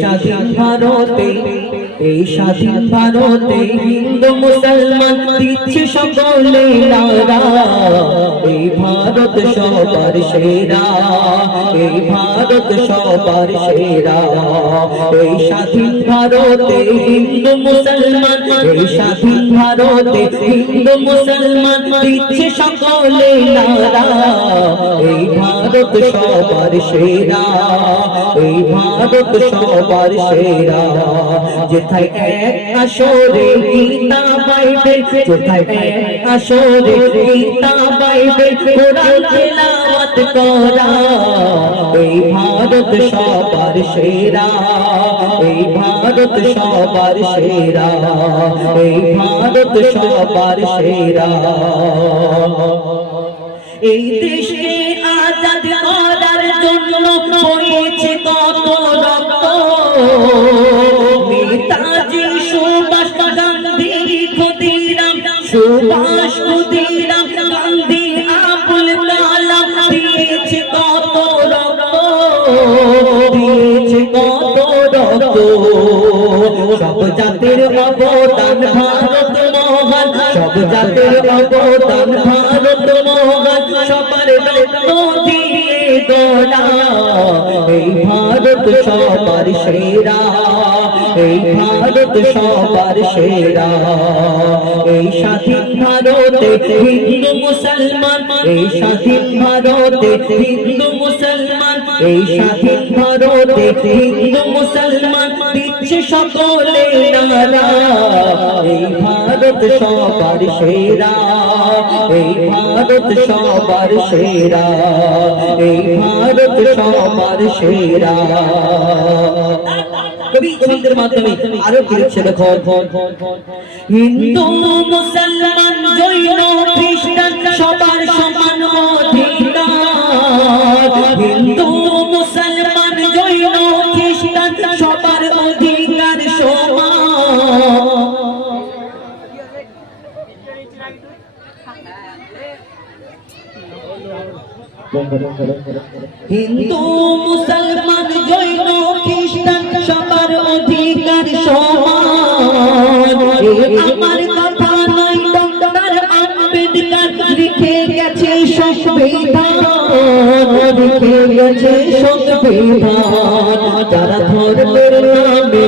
স্বাধীন ভারতে, এই স্বাধীন ভারতে হিন্দু, মুসলমান দিচ্ছে সকলে নারা। এই ভারত সবার সেরা, এই ভারত সবার সেরা। এই স্বাধীন ভারতে হিন্দু, মুসলমান, এই স্বাধীন ভারতে হিন্দু, মুসলমান দিচ্ছে সকলে নারা। এই ভারত সবার সেরা, এই ভারত সবার সেরা। যেথায় এক আসরে গীতা বাইবেল যেথায় এক আসরে গীতা বাইবেল কোরআন তেলাওয়াত করা। এই ভারত সবার সেরা, এই ভারত সবার সেরা, এই ভারত সবার সেরা। এই দেশকে কত রক্ত। নেতাজি সুভাষ গান্ধী ক্ষুদিরাম, সুভাষ ক্ষুদিরাম গান্ধী আবুল কালাম দিয়েছে কত রক্ত। দিয়েছে কত রক্ত। সব জাতির অবদান ভারত মহান সব জাতির অবদান ভারত মহান সবার রক্ত দিয়ে গোড়া। এই ভারত সবার সেরা, এই ভারত সবার সেরা। এই স্বাধীন ভারতে হিন্দু, মুসলমান, এই স্বাধীন ভারতে হিন্দু, মুসলমান, এই স্বাধীন ভারতে হিন্দু, মুসলমান দিচ্ছে সকলে নারা। এই ভারত সবার সেরা, এই ভারত সবার সেরা, এই ভারত সবার সেরা। কবি ছন্দের মাধ্যমে আরও কি লিখছে দেখো হিন্দু, মুসলমান, জৈন হিন্দু, মুসলমান, জৈন, খ্রিস্টান সবার অধিকার সমান। আমার কথা নয়, ডক্টর আম্বেদকর লিখে গেছে সংবিধান লিখে গেছে সংবিধান যারা ধর্মের নামে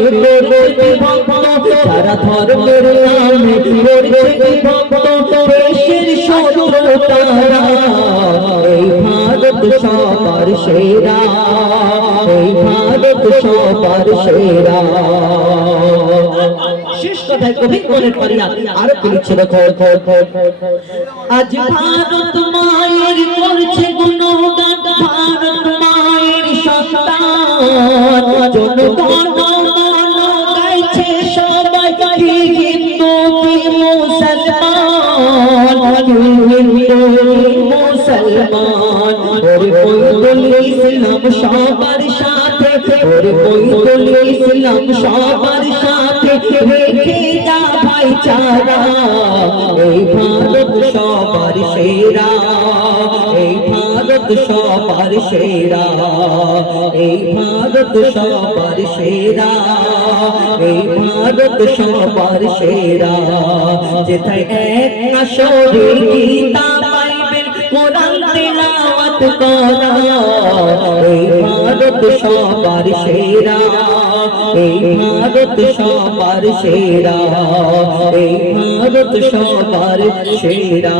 যারা ধর্মের নামে তারা ভারত সবার সেরা, এই ভারত সবার সেরা। শেষ কথায় কবি মনে করি আরও আজ ভারত মুসলমান ওরে বৈদুল ইসলাম সবার সাথে ওরে বৈদুল ইসলাম সবার সাথে রেখে ভারত সবার সেরা। যেথায় এক আসরে গীতা বাইবেল কোরআন তেলাওয়াত করা এই ভারত সবার সেরা। এই ভারত সবার সেরা। এই ভারত সবার সেরা।